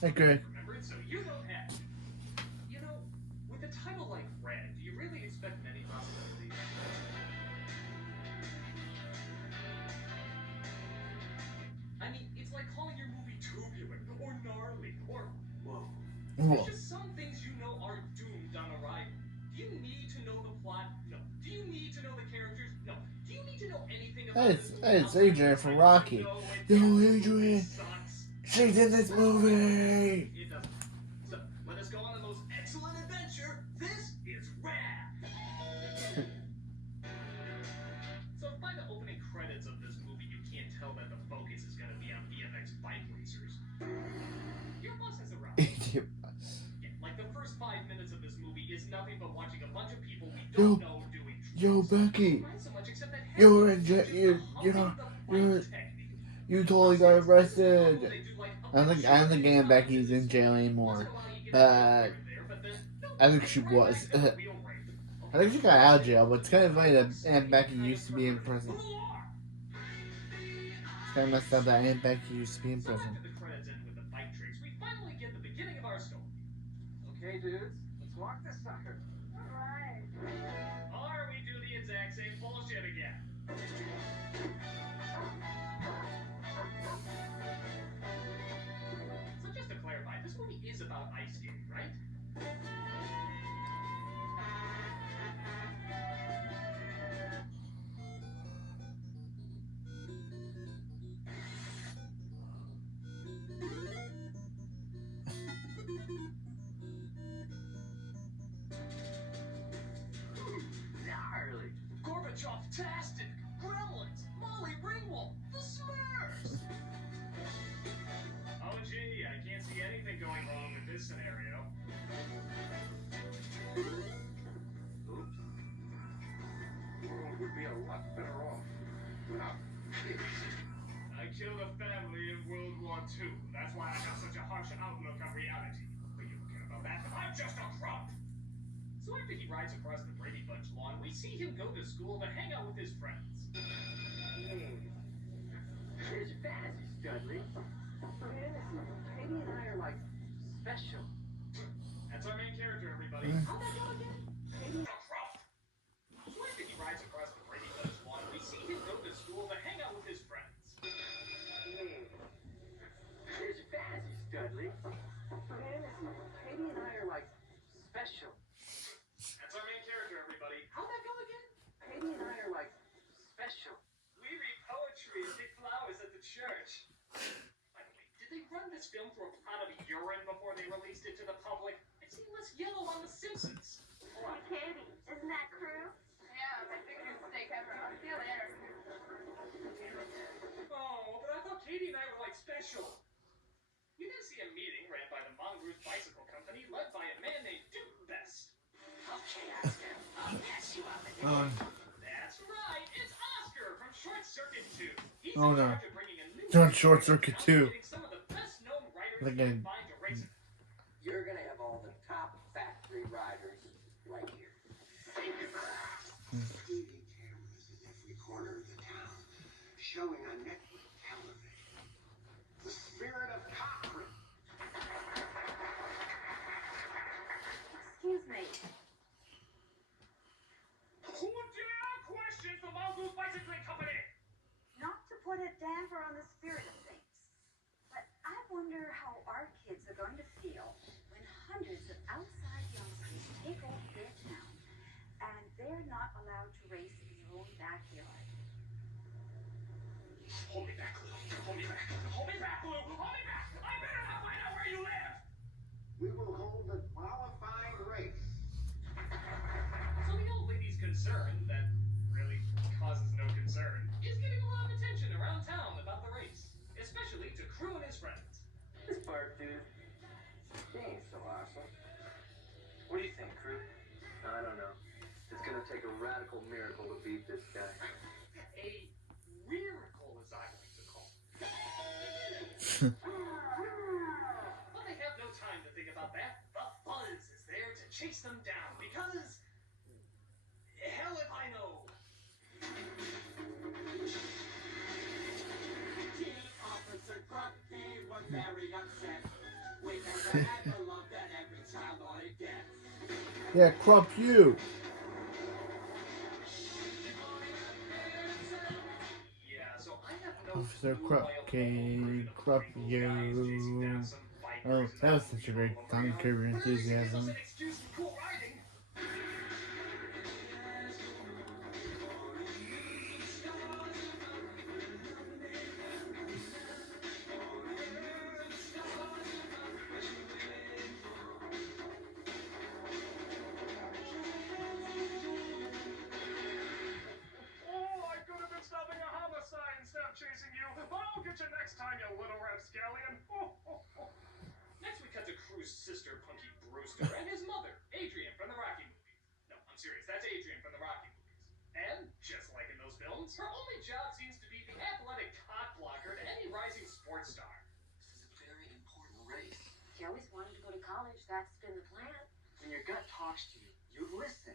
Hey, Greg. Remember it, so you don't have to. You know, with a title like Red, do you really expect many possibilities? I mean, it's like calling your movie tubular or gnarly or whoa. There's Whoa. just some things you know are doomed on arrival. Do you need to know the plot? No. Do you need to know the characters? No. Do you need to know anything about this movie It's outside of the Adrian from title to Rocky. know it Yo, absolutely Adrian, sucks? she's in this No, movie. it doesn't. So let us go on the most excellent adventure. This is Rad. So if by the opening credits of this movie you can't tell that the focus is going to be on BMX bike racers, your bus has arrived. Yeah, like the first 5 minutes of this movie is nothing but watching a bunch of people we don't yo, know doing yo, tricks. Becky. Right, so much except that half of You're it in is jail. just the humping the bike You're, technique. you totally got Nonsense. This is a normal, arrested. they do like a quick I shoot don't and think then cut to Becky's this in jail story. Once in anymore. a while you get a joke But here and there, but then nope, I think like she right was. back to the real rape. Oh, I think she for got fuck's out of sake. jail, but it's kind of funny that What's Aunt any Becky kind of used to be in perverted? prison. Who are? It's kind of messed up that Aunt Becky used to be in So prison. after the credits end with the bike tricks, we finally get the beginning of our story. Okay, dudes, let's walk this sucker. Alright. Or we do the exact same bullshit again. So just to clarify, this movie is about ice skating, right? Gnarly. Gorbachev-tastic. Gremlins. Molly Ringwald. The Smurfs. Oh gee, I can't see anything going wrong with this scenario. Oops. The world would be a lot better off without kids. I killed a family in World War II. That's why I got such a harsh outlook on reality. But you don't care about that. I'm just a crump. So after he rides across the Brady Bunch lawn, we see him go to school to hang out with his friends. Here's your fantasies, Dudley. We're innocent. Katie and I are like special. That's our main character, everybody. How'd that go again? Katie. So after he rides across the Brady Bunch lawn, we see him go to school to hang out with his friends. Here's your fantasies, Dudley. We're innocent. Katie and I are like special. That's our main character, everybody. How'd that go again? Katie and I are like special. We read poetry and pick flowers at the church. By the way, did they run this film through a pot of urine before they released it to the public? I've seen less yellow on The Simpsons. Hey, Katie, isn't that crew? Yeah, I figured you'd stay cover. I'll see you later. Oh, but I thought Katie and I were like special. You then see a meeting ran by the Mongoose Bicycle Company led by a man named Duke Best. Okay, Oscar, I'll pass you up again. That's right, it's Oscar from Short Circuit 2. He's in charge of bringing a new Short Circuit 2. getting some of the best known writers you can find to race it. You're gonna have all the top factory riders right here. TV cameras in every corner of the town, showing on network television. The spirit of Cochrane. Excuse me. Who dare questions the Mongoose Bicycling Company? Not to put a damper on the spirit of things, but I wonder how our kids are going to feel when hundreds of outside youngsters take over their town and they're not allowed to race in their own backyard. Hold me back, Lou. Hold me back. Hold me back, Lou. Hold me back. I better not find out where you live. We will hold the qualifying race. So the old lady's concern, that really causes no concern, is getting a lot of attention around town about the race, especially to Crew and his friends. This Bart dude, he ain't so awesome. What do you think, Crew? I don't know. It's gonna take a radical miracle to beat this guy. A miracle, as I like to call it. But they have no time to think about that. The buzz is there to chase them down because... hell if I know. Officer Grumpy was very upset Yeah, crop you. Yeah, so I have no Officer clue Crop, why a K, bald crop wrinkly guy is chasing down you. some Oh, bikers that was metal, such a you know, great tongue lumberyard. curve But at least it gives us enthusiasm. an excuse for cool riding. Oh, I could have been stopping a homicide instead of chasing you, but I'll get you next time, you little rapscallion. Next, we cut to Crew's sister, Punky Brewster, and his mother, Adrian from the Rocky movies. No, I'm serious, that's Adrian from the Rocky movies. And, just like in those films, her only job seems to be the athletic cock blocker to any rising sports star. This is a very important race. He always wanted to go to college. That's been the plan. When your gut talks to you, you listen.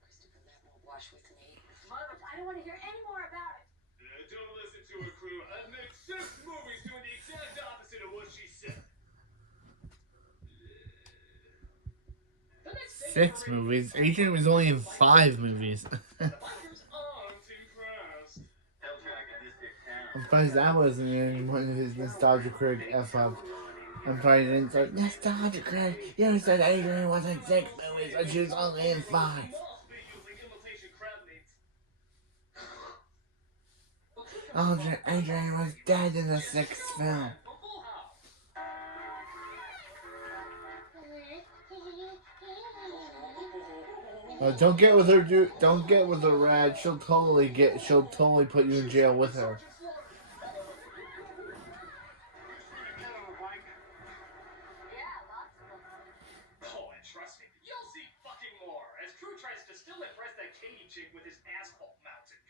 Christopher, that won't wash with me. Mother, I don't want to hear any more about it. Don't listen to her, Crew. I've made 6 movies doing the exact opposite of what she said. The next day, 6 movies. Adrian was only in 5 movies. the bikers aren't impressed. Tell Dragon this is town. I'm surprised that wasn't in one of his Nostalgia Craig F-ups. I'm probably didn't say, Nostalgia Craig, you said Adrian was in 6 movies, but she was only in 5. You must be using imitation crab meat. Adrian was dead in the 6th film. Full house. Don't get with her, dude. Don't get with her, Rad. She'll totally put you in jail with her. Yeah, lots of them. Oh, and trust me, you'll see fucking more as Crew tries to still impress that Katie chick with his asphalt mounting.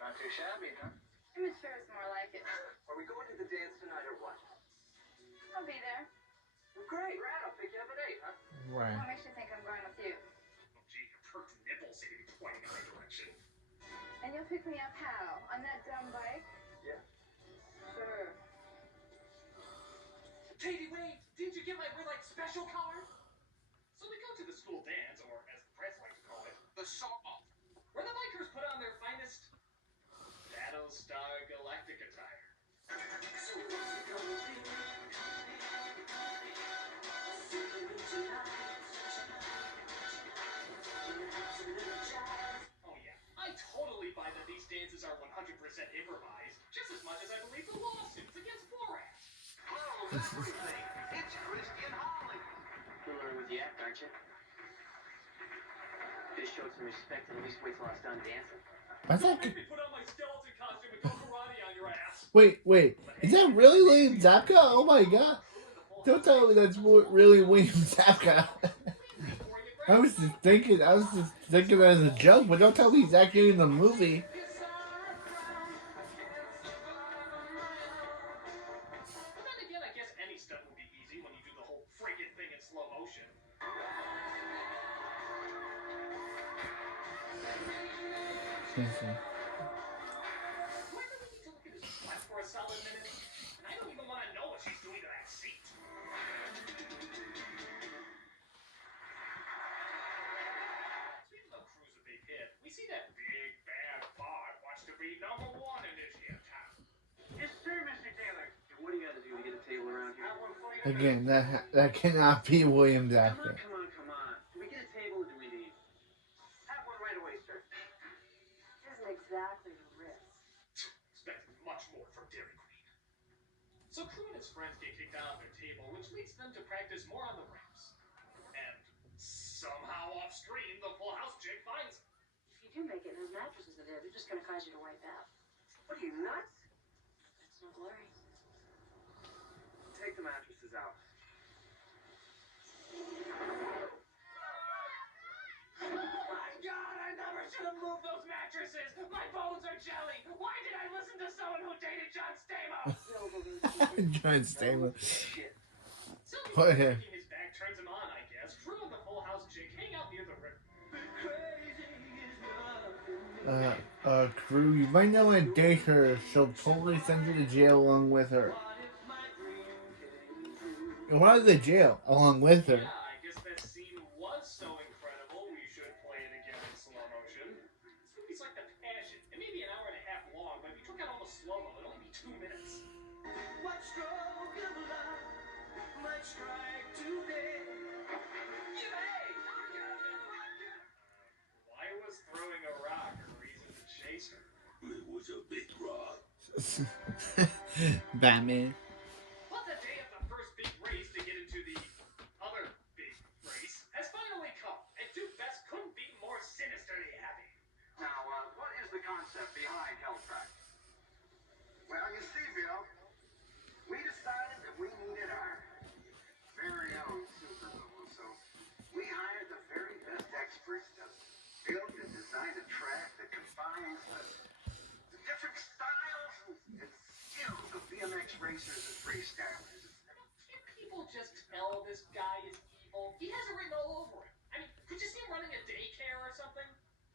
not too shabby, huh? Image fair is more like it. Are we going to the dance tonight or what? I'll be there. Well, great. Rad, I'll pick you up at 8, huh? Right. What makes you think I'm going with you? Oh, gee, your perked nipples seem to be pointing in my direction. And you'll pick me up how? On that dumb bike? Yeah. Sure. Katie, wait! Didn't you get my red light special card? So we go to the school dance, or as the press like to call it, the show-off, where the bikers put on their finest Battlestar Galactic attire. Oh yeah, I totally buy that these dances are 100% improvised, just as much as I believe the lawsuits against Borat. Oh, everything. It's Christian Holly. You're learning with the act, aren't you? Just showed some respect and at least wait till I was done dancing. I thought. Make me put on my skeleton costume and go karate on your ass. Wait. Is that really William Zabka? Oh my god. Don't tell me that's really William Zabka. I was just thinking that as a joke, but don't tell me he's actually in the movie. But then again, I guess any stunt would be easy when you do the whole friggin' thing in slow motion. Seriously. Do I really need to look at his butt for a solid minute? And I don't even want to know what she's doing to that seat. So even though Crew's a big hit, we see that big bad Bart wants to be #1 in this here town. Yes, sir, Mr. Taylor. And what do you got to do to get a table around here? I want to fight Again, that cannot be William Come Zabka. on. Do we get a table or do we leave? Have one right away, sir. Isn't exactly the risk. expecting much more from Dairy Queen. So Crew and his friends get kicked out of their table, which leads them to practice more on the ramps. And somehow off screen, the Full House chick finds them. If you do make it and those mattresses are there, they're just going to cause you to wipe out. What are you, nuts? That's no glory. Take the mattresses out. Oh my god, I never should have moved those mattresses! My bones are jelly! Why did I listen to someone who dated John Stamos? John Stamos. Shit. Sylvie Oh, yeah. breaking his back turns him on, I guess. Crew and the Full House chick hang out near the river. Crew, you might not want to date her. She'll totally send you to jail along with her. Why did they jail along with her? Yeah, I guess that scene was so incredible. We should play it again in slow motion. This movie's like The Passion. It may be an hour and a half long, but if you took out all the slow-mo, it'd only be 2 minutes. What stroke of love might strike today? Why was throwing a rock a reason to chase her? It was a big rock. Batman. But the day of the first big race to get into the other big race has finally come, and Duke Best couldn't be more sinisterly happy. Now, what is the concept behind Helltrack? Well, you see, Bill, we decided that we needed our very own supermoon, so we hired the very best experts to build and design a track that combines the different styles and skills of BMX racers and freestylers. Can't people just tell this guy is evil? He has it written all over him. I mean, could you see him running a daycare or something?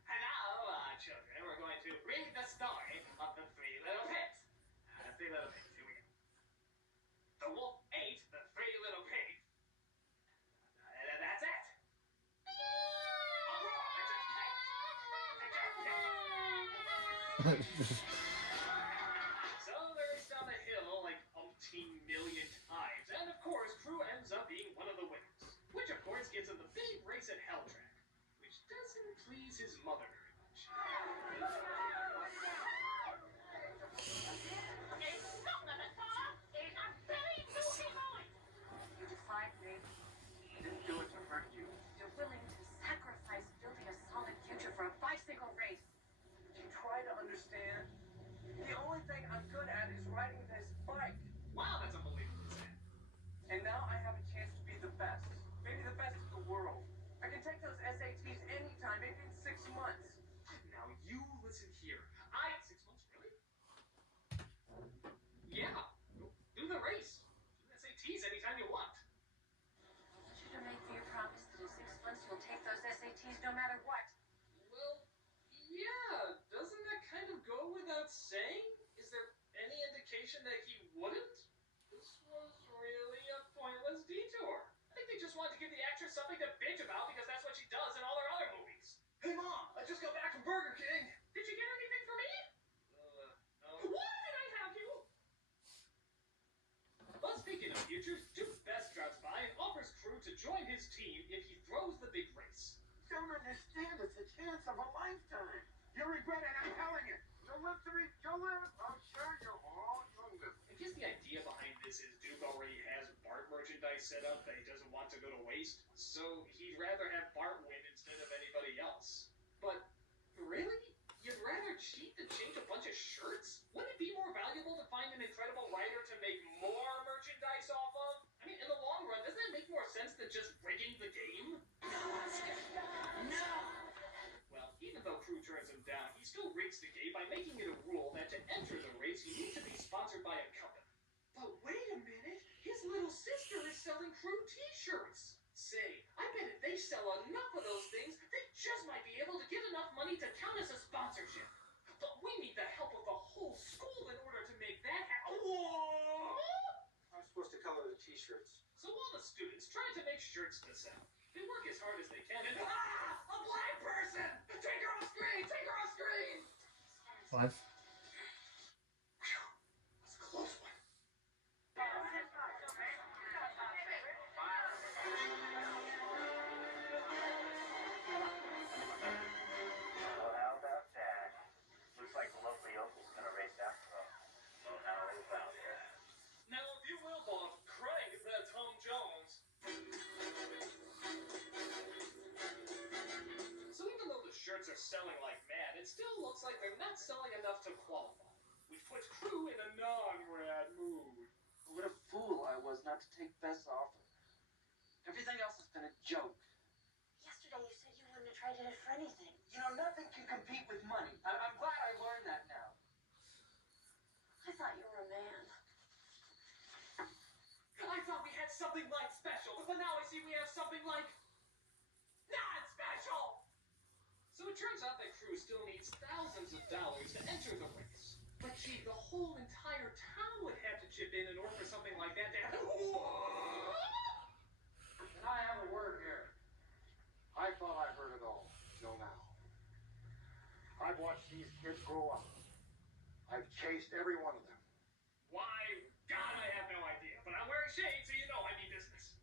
Hello, children. We're going to read the story of the Three Little Pigs. Three Little Pigs. Here we go. The wolf ate the 3 little pigs. That's it. So they race down the hill like umpteen million times, and of course, Crew ends up being one of the winners. Which of course gives him the big race at Helltrack, which doesn't please his mother very much. You defied me. I didn't do it to hurt you. You're willing to sacrifice building a solid future for a bicycle race. You try to understand. The only thing I'm good at is riding this bike. Wow, that's unbelievable. And now I have a chance to be the best. Maybe the best in the world. I can take those SATs anytime, maybe in 6 months. Now you listen here. 6 months, really? Yeah. Do the race. Do the SATs anytime you want. Should have made for your promise that in 6 months you'll take those SATs no matter what. Well, yeah. Doesn't that kind of go without saying? Is there any indication that he wouldn't? This was really a pointless detour. I think they just wanted to give the actress something to bitch about because that's what she does in all her other movies. Hey, Mom, I just got back from Burger King. Did you get anything for me? No. Why did I have you? Well, speaking of futures, Duke Best drops by and offers Crew to join his team if he throws the big race. Don't understand, it's a chance of a lifetime. You'll regret it, I'm telling you. You'll live to read, you'll live. I'm sure you'll live. I guess the idea behind this is Duke already has Bart merchandise set up that he doesn't want to go to waste, so he'd rather have Bart win instead of anybody else. But really? You'd rather cheat than change a bunch of shirts? Wouldn't it be more valuable to find an incredible writer to make more merchandise off of? I mean, in the long run, doesn't that make more sense than just rigging the game? No! Well, even though Crew turns him down, he still rigs the game by making it a rule that to enter the race, you need to be sponsored by a company. But wait a minute, his little sister is selling Crew t-shirts. Say, I bet if they sell enough of those things, they just might be able to get enough money to count as a sponsorship. But we need the help of the whole school in order to make that happen. I'm supposed to color the t-shirts. So all the students try to make shirts to sell. They work as hard as they can and a black person! Take her off screen! Take her off screen! What? That's a close one. Well, how about that? Looks like the local yokel's gonna race after all. Well, how about that? Now, if you will, Bob, crank that Tom Jones. So even though the shirts are selling like mad, it still looks like they're not selling enough to qualify, which puts Crew in a non-rad mood. What a fool I was not to take Beth's offer. Everything else has been a joke. Yesterday you said you wouldn't have traded it for anything. You know, nothing can compete with money. I'm glad I learned that now. I thought you were a man. I thought we had something like special, but now I see we have something like not special. So it turns out that Crew still needs thousands of dollars to enter the race. But gee, the whole entire town would have to chip in order for something like that to happen. till now. I've watched these kids grow up. I've chased every one of them. Why, God, I have no idea. But I'm wearing shades, so you know I mean business.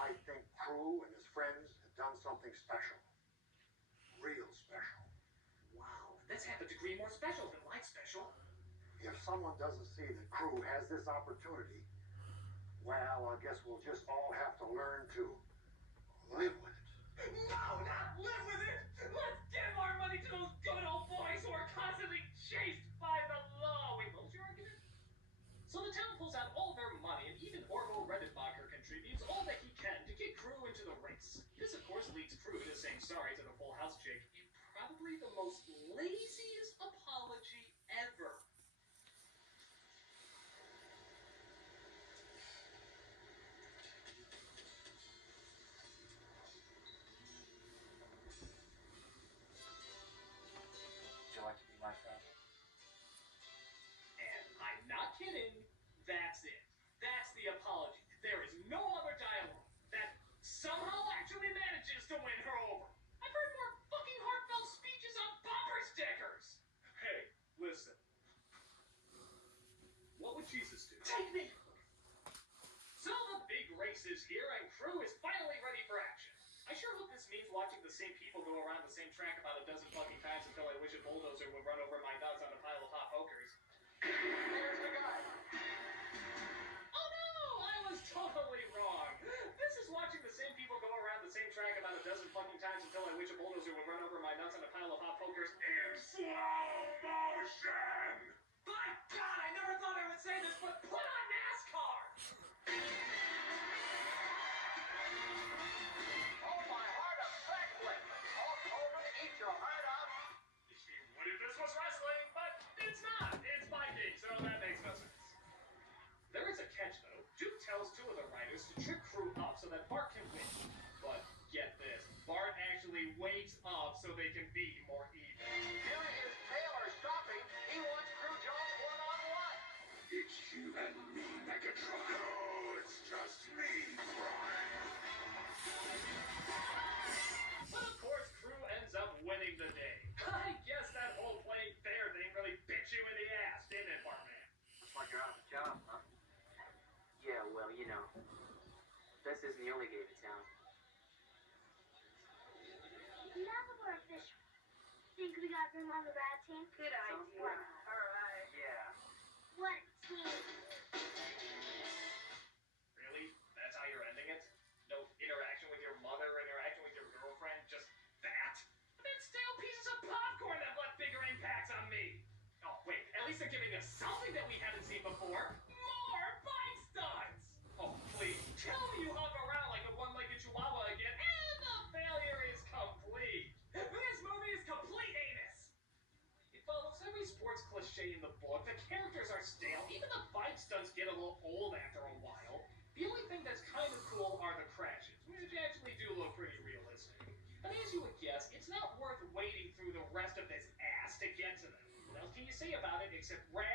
I think Crew and his friends have done something special. Real special. Wow, that's half a degree more special than like special. If someone doesn't see that Crew has this opportunity, well, I guess we'll just all have to learn to live with it. No, not live with it! Let's give our money to those good old boys who are constantly chased by the law. Wait, what was your argument? So the town pulls out all their money, and even Orville Redenbacher contributes all that he can to get Crew into the race. This, of course, leads Crew to saying sorry to the Full House chick in probably the most laziest apology ever. Would you like to be my friend? And I'm not kidding, that's it. That's the apology. There is no other dialogue that somehow actually manages to win her over. I've heard more fucking heartfelt speeches on bumper stickers. Hey, listen. What would Jesus do? Take me! So the big race is here and Crew is finally ready for action. I sure hope this means watching the same people go around the same track about a dozen fucking times until I wish a bulldozer would run over my nuts on a pile of hot pokers. There's the guy. Oh no, I was totally wrong. This is watching the same people go around the same track about a dozen fucking times until I wish a bulldozer would run over my nuts on a pile of hot pokers in slow motion. By God, I never thought I would say this, but put on NASCAR! Oh, my heart of Franklin. Hulk Hogan, eat your heart out. What if this was wrestling? But it's not. It's biking, so that makes no sense. There is a catch, though. Duke tells two of the riders to trick Crew up so that Bart can win. But get this, Bart actually wakes up so they can be more even. Here his tailor stopping. He wants Crew Jones one-on-one. It's you and me, Megatron. No, it's just me, Prime. But of course, Crew ends up winning the day. I guess that whole playing fair thing really bit you in the ass, didn't it, Bartman? Looks like you're out of a job, huh? Yeah, well, you know. This isn't the only game in town. Now that we're official, think we got room on the rad team? Good idea. Alright. Yeah. What team? Really? That's how you're ending it? No interaction with your mother, interaction with your girlfriend, just that? Then stale pieces of popcorn have left bigger impacts on me. Oh, wait, at least they're giving us something that we haven't seen before. More bike stunts! Oh, please, tell me you hung around like a one-legged chihuahua again, and the failure is complete. This movie is complete anus. It follows every sports cliche in the book. The characters are stale. Even the bike stunts get a little old after a while. The only thing that's kind of cool are the crashes, which actually do look pretty realistic. But as you would guess, it's not worth wading through the rest of this ass to get to them. What else can you say about it except rad